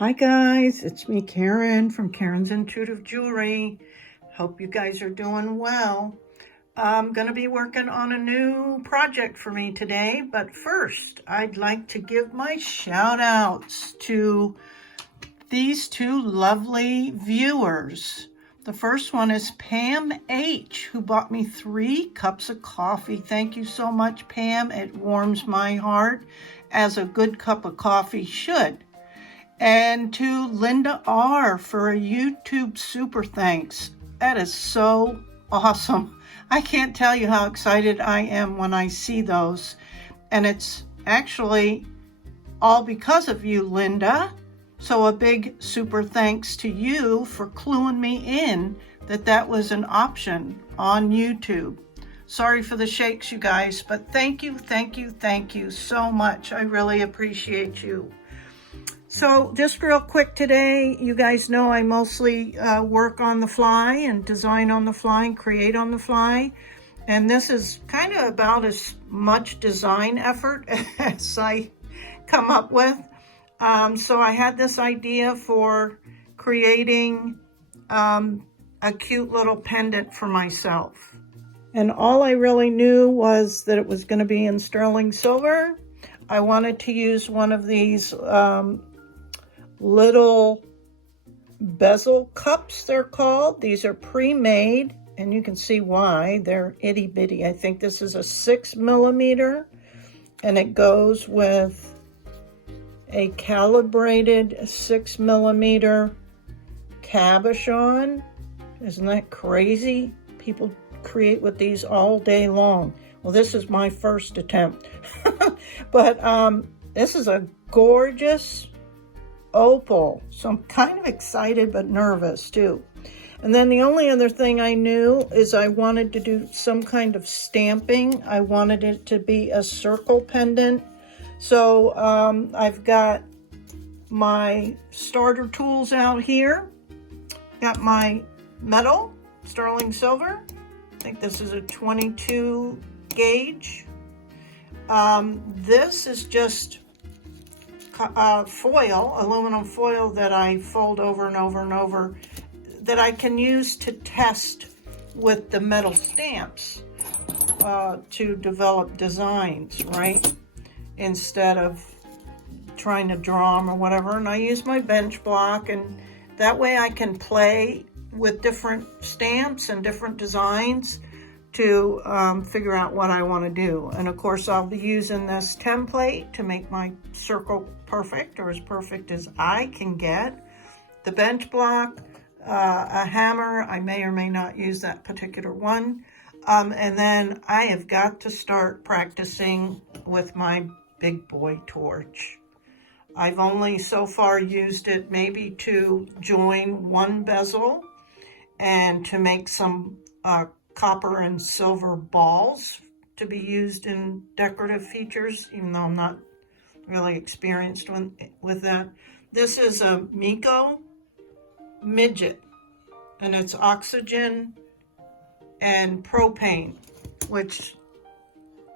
Hi guys, it's me Karen from Karen's Intuitive Jewelry. Hope you guys are doing well. I'm going to be working on a new project for me today, but first I'd like to give my shout outs to these two lovely viewers. The first one is Pam H, who bought me 3 cups of coffee. Thank you so much, Pam. It warms my heart, as a good cup of coffee should. And to Linda R for a YouTube super thanks. That is so awesome. I can't tell you how excited I am when I see those. And it's actually all because of you, Linda. So a big super thanks to you for cluing me in that that was an option on YouTube. Sorry for the shakes, you guys, but thank you so much. I really appreciate you. So just real quick today, you guys know I mostly work on the fly and design on the fly and create on the fly. And this is kind of about as much design effort as I come up with. So I had this idea for creating a cute little pendant for myself. And all I really knew was that it was going to be in sterling silver. I wanted to use one of these little bezel cups, they're called. These are pre-made, and you can see why. They're itty bitty. I think this is a 6mm, and it goes with a calibrated 6mm cabochon. Isn't that crazy? People create with these all day long. Well, this is my first attempt. But this is a gorgeous opal. So I'm kind of excited but nervous too. And then the only other thing I knew is I wanted to do some kind of stamping. I wanted it to be a circle pendant. So I've got my starter tools out here. Got my metal, sterling silver. I think this is a 22 gauge. This is just foil, aluminum foil that I fold over and over and over, that I can use to test with the metal stamps to develop designs, right? Instead of trying to draw them or whatever. And I use my bench block, and that way I can play with different stamps and different designs to figure out what I want to do. And of course I'll be using this template to make my circle perfect, or as perfect as I can get. The bench block, a hammer. I may or may not use that particular one. And then I have got to start practicing with my big boy torch. I've only so far used it maybe to join one bezel and to make some copper and silver balls to be used in decorative features, even though I'm not really experienced with that. This is a Meco Midget, and it's oxygen and propane, which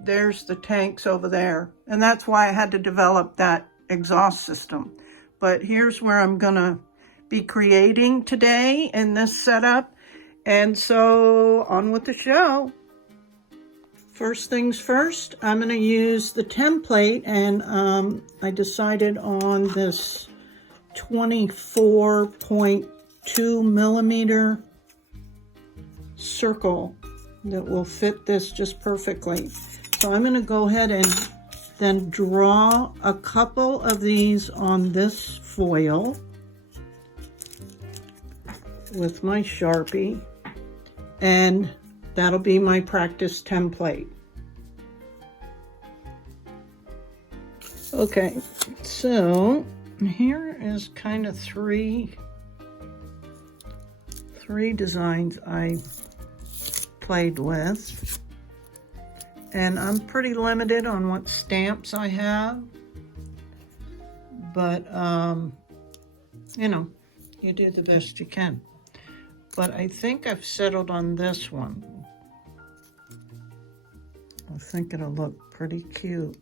there's the tanks over there. And that's why I had to develop that exhaust system. But here's where I'm gonna be creating today in this setup. And so on with the show. First things first, I'm going to use the template, and I decided on this 24.2mm circle that will fit this just perfectly. So I'm going to go ahead and then draw a couple of these on this foil with my Sharpie, and that'll be my practice template. Okay, so here is kind of three designs I played with, and I'm pretty limited on what stamps I have, but you know, you do the best you can. But I think I've settled on this one. I think it'll look pretty cute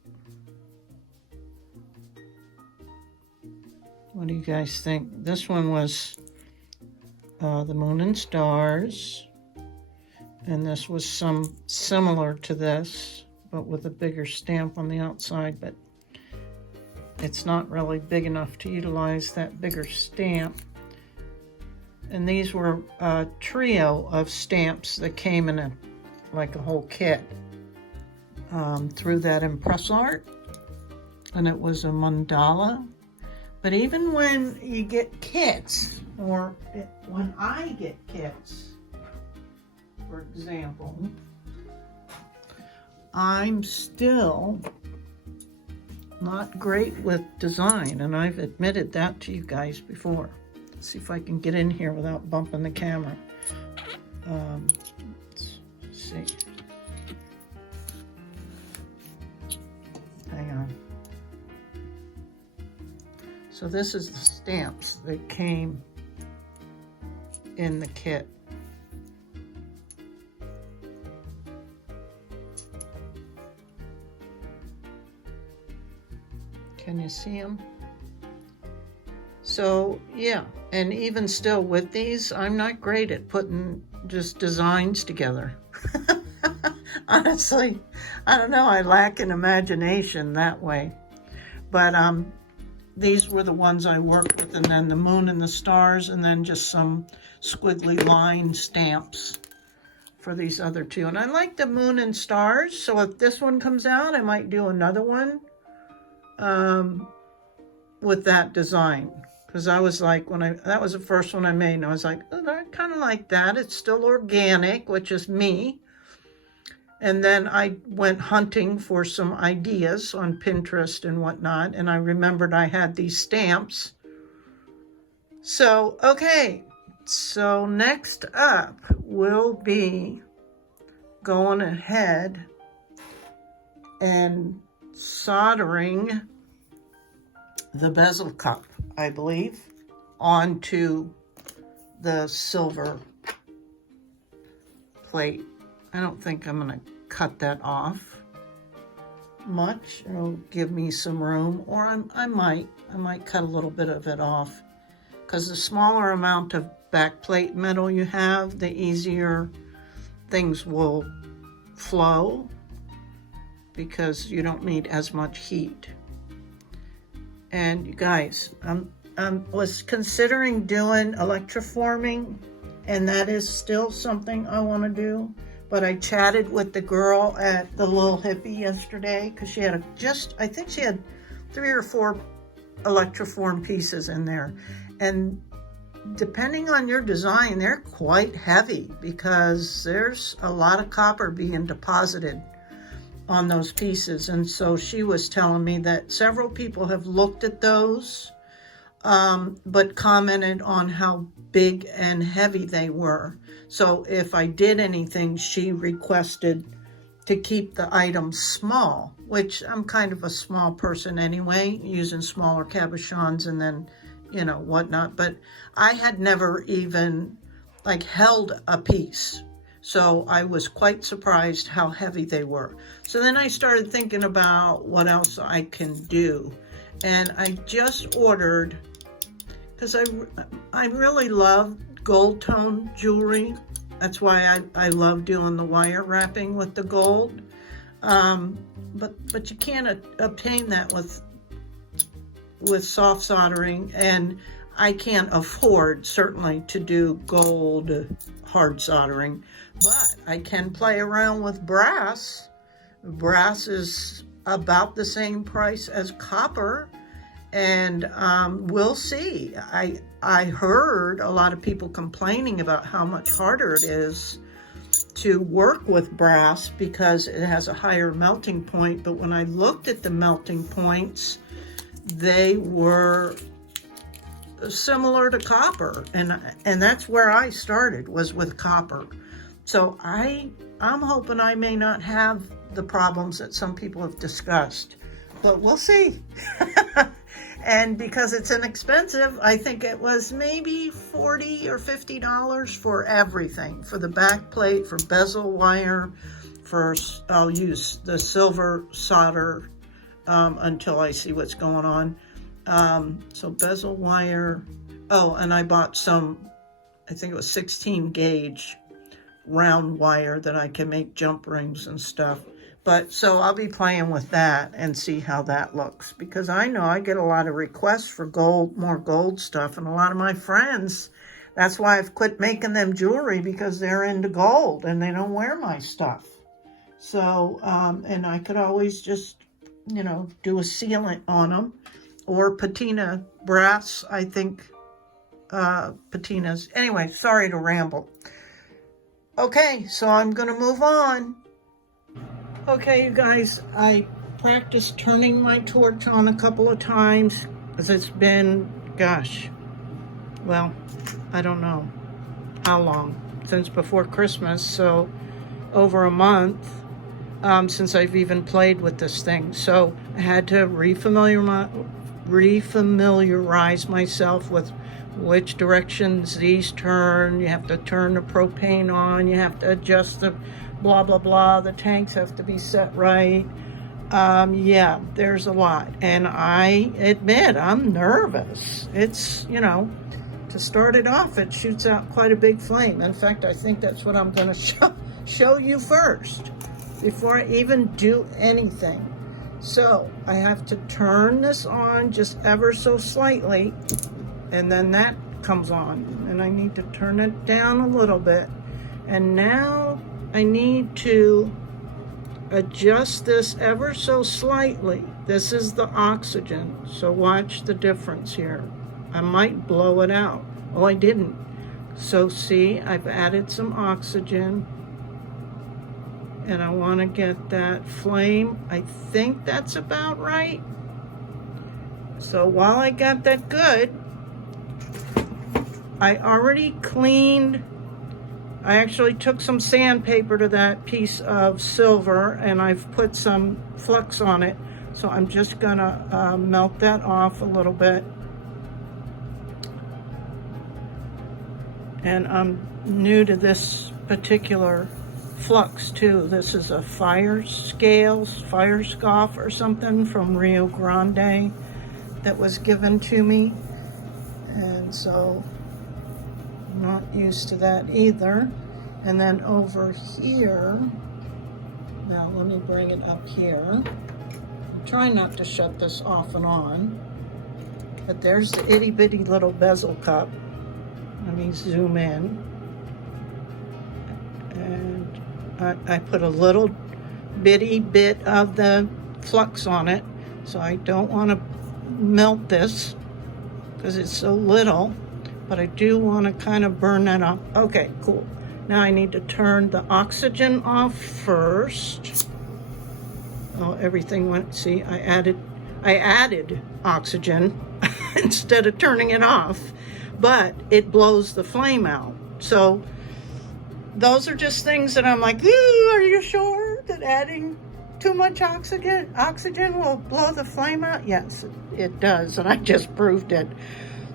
What do you guys think? This one was the Moon and Stars, and this was some similar to this, but with a bigger stamp on the outside, but it's not really big enough to utilize that bigger stamp. And these were a trio of stamps that came in like a whole kit through that Impress Art, and it was a mandala. But even when you get kits, or when I get kits, for example, I'm still not great with design, and I've admitted that to you guys before. Let's see if I can get in here without bumping the camera. Let's see. Hang on. So this is the stamps that came in the kit. Can you see them? So yeah, and even still with these, I'm not great at putting just designs together. Honestly, I don't know, I lack in imagination that way. But these were the ones I worked with, and then the Moon and the Stars, and then just some squiggly line stamps for these other two. And I like the Moon and Stars, so if this one comes out, I might do another one with that design. Because I was like, that was the first one I made, and I was like, oh, I kind of like that. It's still organic, which is me. And then I went hunting for some ideas on Pinterest and whatnot, and I remembered I had these stamps. So, okay, so next up will be going ahead and soldering the bezel cup, I believe, onto the silver plate. I don't think I'm going to cut that off much. It'll give me some room, or I might cut a little bit of it off, because the smaller amount of back plate metal you have, the easier things will flow, because you don't need as much heat. And you guys, I was considering doing electroforming, and that is still something I want to do. But I chatted with the girl at the Little Hippie yesterday, because she had I think she had 3 or 4 electroform pieces in there. And depending on your design, they're quite heavy, because there's a lot of copper being deposited on those pieces. And so she was telling me that several people have looked at those, but commented on how big and heavy they were. So if I did anything, she requested to keep the items small, which I'm kind of a small person anyway, using smaller cabochons and then, you know, whatnot. But I had never even like held a piece. So I was quite surprised how heavy they were. So then I started thinking about what else I can do. And I just ordered, because I really love gold tone jewelry. That's why I love doing the wire wrapping with the gold. But you can't obtain that with soft soldering, and I can't afford certainly to do gold hard soldering, but I can play around with brass. Brass is about the same price as copper, and we'll see. I heard a lot of people complaining about how much harder it is to work with brass because it has a higher melting point, but when I looked at the melting points, they were similar to copper, and that's where I started, was with copper. So I'm hoping I may not have the problems that some people have discussed, but we'll see. And because it's inexpensive, I think it was maybe $40 or $50 for everything, for the back plate, for bezel wire, I'll use the silver solder until I see what's going on. So bezel wire. Oh, and I bought some, I think it was 16 gauge round wire that I can make jump rings and stuff. But so I'll be playing with that and see how that looks, because I know I get a lot of requests for gold, more gold stuff, and a lot of my friends, that's why I've quit making them jewelry, because they're into gold and they don't wear my stuff. So, and I could always just, you know, do a sealant on them, or patina brass, I think, patinas. Anyway, sorry to ramble. Okay, so I'm going to move on. Okay, you guys, I practiced turning my torch on a couple of times, because it's been, gosh, well, I don't know how long, since before Christmas, so over a month since I've even played with this thing. So I had to refamiliarize myself with which directions these turn. You have to turn the propane on, you have to adjust the blah blah blah, the tanks have to be set right. Yeah, there's a lot, and I admit I'm nervous. It's, you know, to start it off, it shoots out quite a big flame. In fact, I think that's what I'm going to show you first before I even do anything. So I have to turn this on just ever so slightly, and then that comes on, and I need to turn it down a little bit, and now I need to adjust this ever so slightly. This is the oxygen, so watch the difference here. I might blow it out. Oh, I didn't. So see, I've added some oxygen, and I want to get that flame. I think that's about right. So while I got that good, I already cleaned. I actually took some sandpaper to that piece of silver, and I've put some flux on it. So I'm just gonna melt that off a little bit. And I'm new to this particular flux too. This is a fire scoff or something from Rio Grande that was given to me. And so I'm not used to that either. And then over here, now let me bring it up here. I'm trying not to shut this off and on, but there's the itty bitty little bezel cup. Let me zoom in. And I put a little bitty bit of the flux on it, so I don't want to melt this because it's so little, but I do want to kind of burn that off. Okay, cool. Now I need to turn the oxygen off first. Oh, everything went, see, I added oxygen instead of turning it off, but it blows the flame out. So those are just things that I'm like, ooh, are you sure that adding too much oxygen will blow the flame out? Yes, it does, and I just proved it.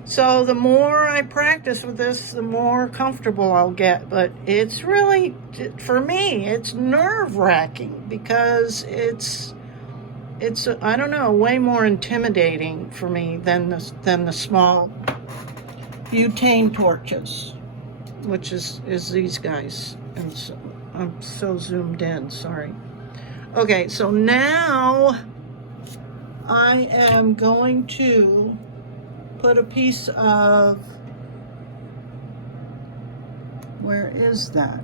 So the more I practice with this, the more comfortable I'll get. But it's really, for me, it's nerve-wracking because it's I don't know, way more intimidating for me than the small butane torches, which is these guys. And so I'm so zoomed in, sorry. Okay, so now I am going to put a piece of, where is that?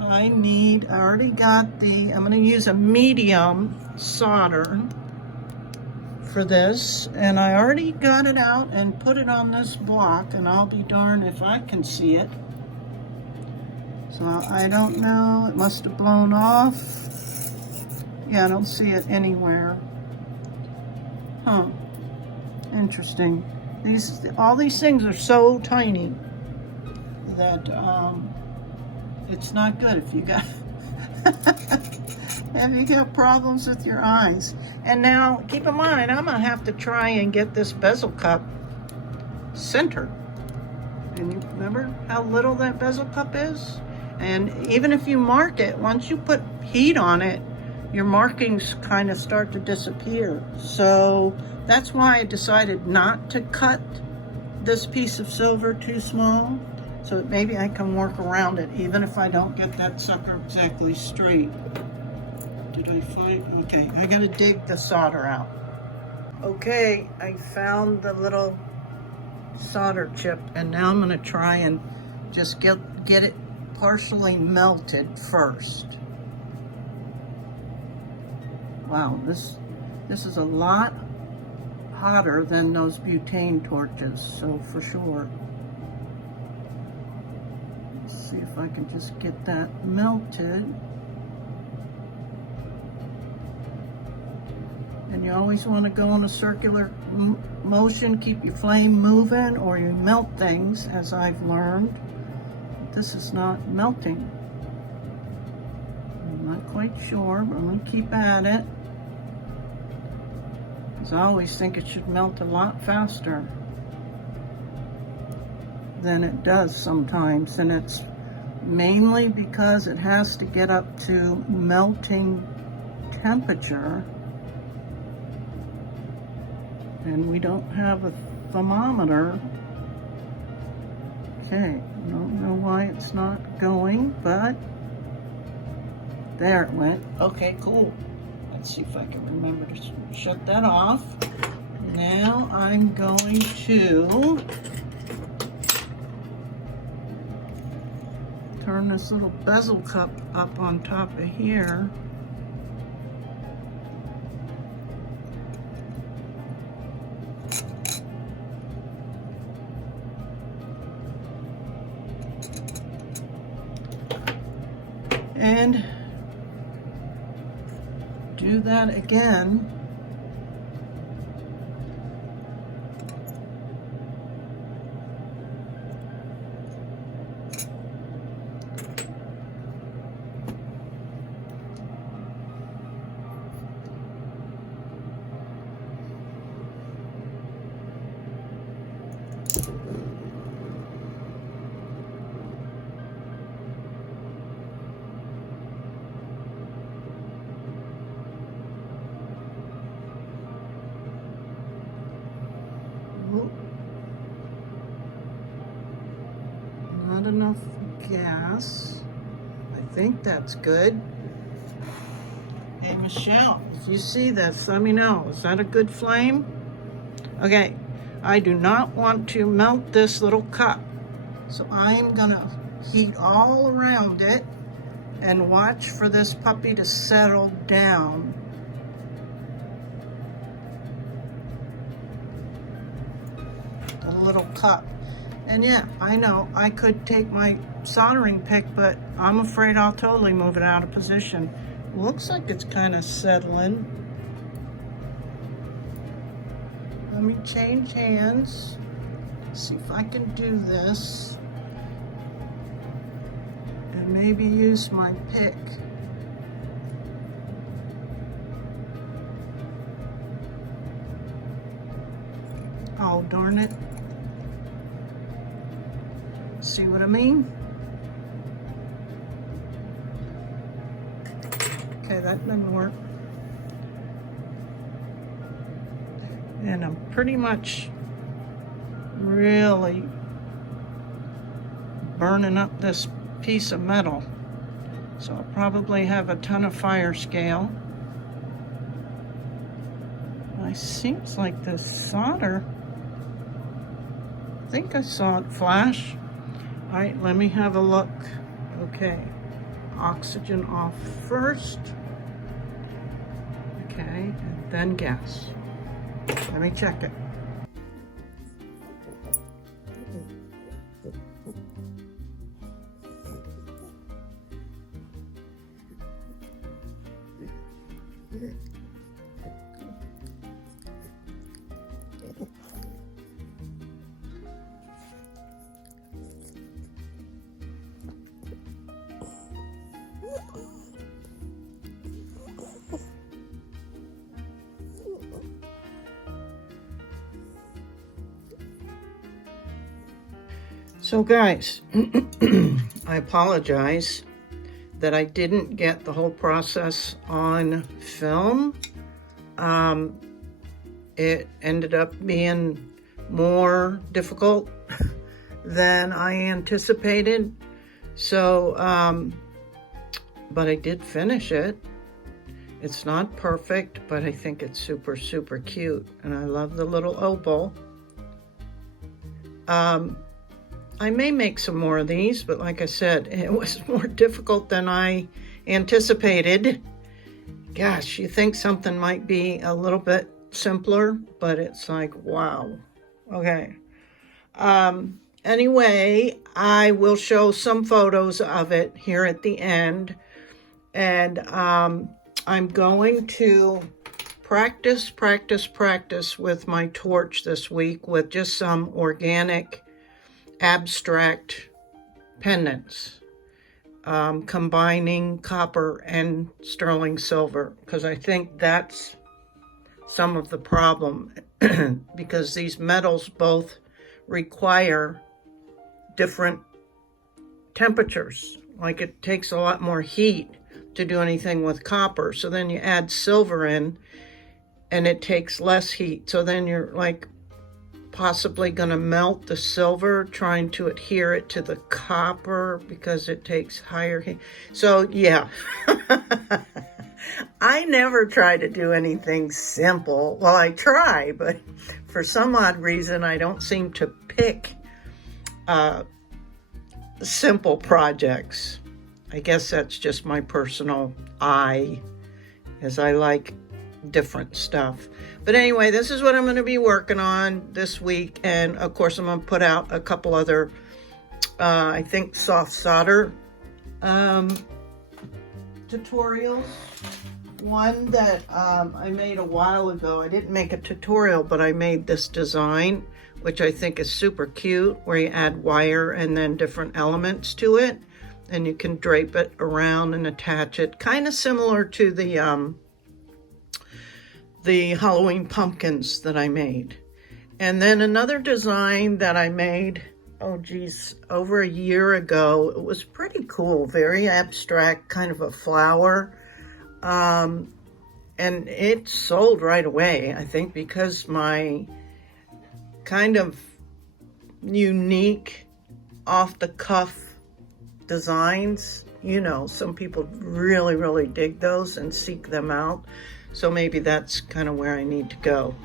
I already got I'm going to use a medium solder for this, and I already got it out and put it on this block, and I'll be darned if I can see it. So I don't know, it must have blown off. Yeah, I don't see it anywhere. Huh. Interesting. All these things are so tiny that it's not good if you got problems with your eyes. And now keep in mind, I'm gonna have to try and get this bezel cup centered. And you remember how little that bezel cup is? And even if you mark it, once you put heat on it, your markings kind of start to disappear. So That's why I decided not to cut this piece of silver too small, so that maybe I can work around it, even if I don't get that sucker exactly straight. Did I find, okay, I gotta dig the solder out. Okay, I found the little solder chip, and now I'm gonna try and just get it partially melted first. Wow, this is a lot hotter than those butane torches, so for sure. Let's see if I can just get that melted. And you always want to go in a circular motion, keep your flame moving, or you melt things, as I've learned. This is not melting. I'm not quite sure, but I'm going to keep at it. Because I always think it should melt a lot faster than it does sometimes. And it's mainly because it has to get up to melting temperature. And we don't have a thermometer. Okay, I don't know why it's not going, but there it went. Okay, cool. Let's see if I can remember to shut that off. Now I'm going to turn this little bezel cup up on top of here. And do that again. Not enough gas. I think that's good. Hey Michelle, if you see this, let me know. Is that a good flame? Okay, I do not want to melt this little cup, so I'm gonna heat all around it and watch for this puppy to settle down. The little cup. And yeah, I know I could take my soldering pick, but I'm afraid I'll totally move it out of position. Looks like it's kind of settling. Let me change hands. See if I can do this. And maybe use my pick. Oh, darn it. See what I mean? Okay, that didn't work. And I'm pretty much really burning up this piece of metal. So I'll probably have a ton of fire scale. It seems like the solder, I think I saw it flash. All right, let me have a look. Okay, oxygen off first. Okay, and then gas. Let me check it. So guys, I apologize that I didn't get the whole process on film. it ended up being more difficult than I anticipated. So, but I did finish it. It's not perfect, but I think it's super, super cute. And I love the little opal. I may make some more of these, but like I said, it was more difficult than I anticipated. Gosh, you think something might be a little bit simpler, but it's like, wow. Okay. Anyway, I will show some photos of it here at the end. And I'm going to practice with my torch this week with just some organic abstract pendants, combining copper and sterling silver, because I think that's some of the problem, because these metals both require different temperatures. Like, it takes a lot more heat to do anything with copper, so then you add silver in and it takes less heat, so then you're like possibly going to melt the silver trying to adhere it to the copper because it takes higher heat. So yeah. I never try to do anything simple. Well, I try, but for some odd reason I don't seem to pick simple projects. I guess that's just my personal eye, as I like different stuff. But anyway, this is what I'm going to be working on this week. And of course, I'm going to put out a couple other, I think, soft solder tutorials. One that I made a while ago. I didn't make a tutorial, but I made this design, which I think is super cute, where you add wire and then different elements to it. And you can drape it around and attach it. Kind of similar to the Halloween pumpkins that I made. And then another design that I made, oh geez, over a year ago. It was pretty cool, very abstract, kind of a flower. And it sold right away, I think, because my kind of unique, off-the-cuff designs, you know, some people really, really dig those and seek them out. So maybe that's kind of where I need to go.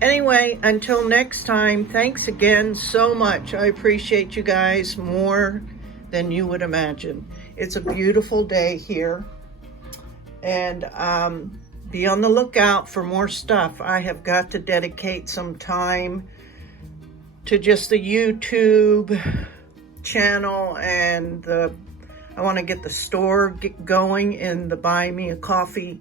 Anyway, until next time, thanks again so much. I appreciate you guys more than you would imagine. It's a beautiful day here. And be on the lookout for more stuff. I have got to dedicate some time to just the YouTube channel, and I want to get the store going in the Buy Me a Coffee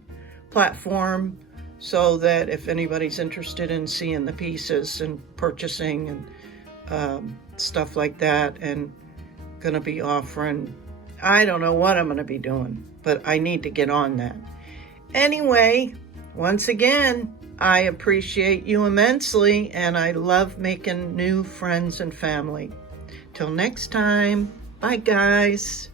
platform, so that if anybody's interested in seeing the pieces and purchasing and stuff like that, and gonna be offering, I don't know what I'm gonna be doing, but I need to get on that. Anyway, once again, I appreciate you immensely, and I love making new friends and family. Till next time, bye guys.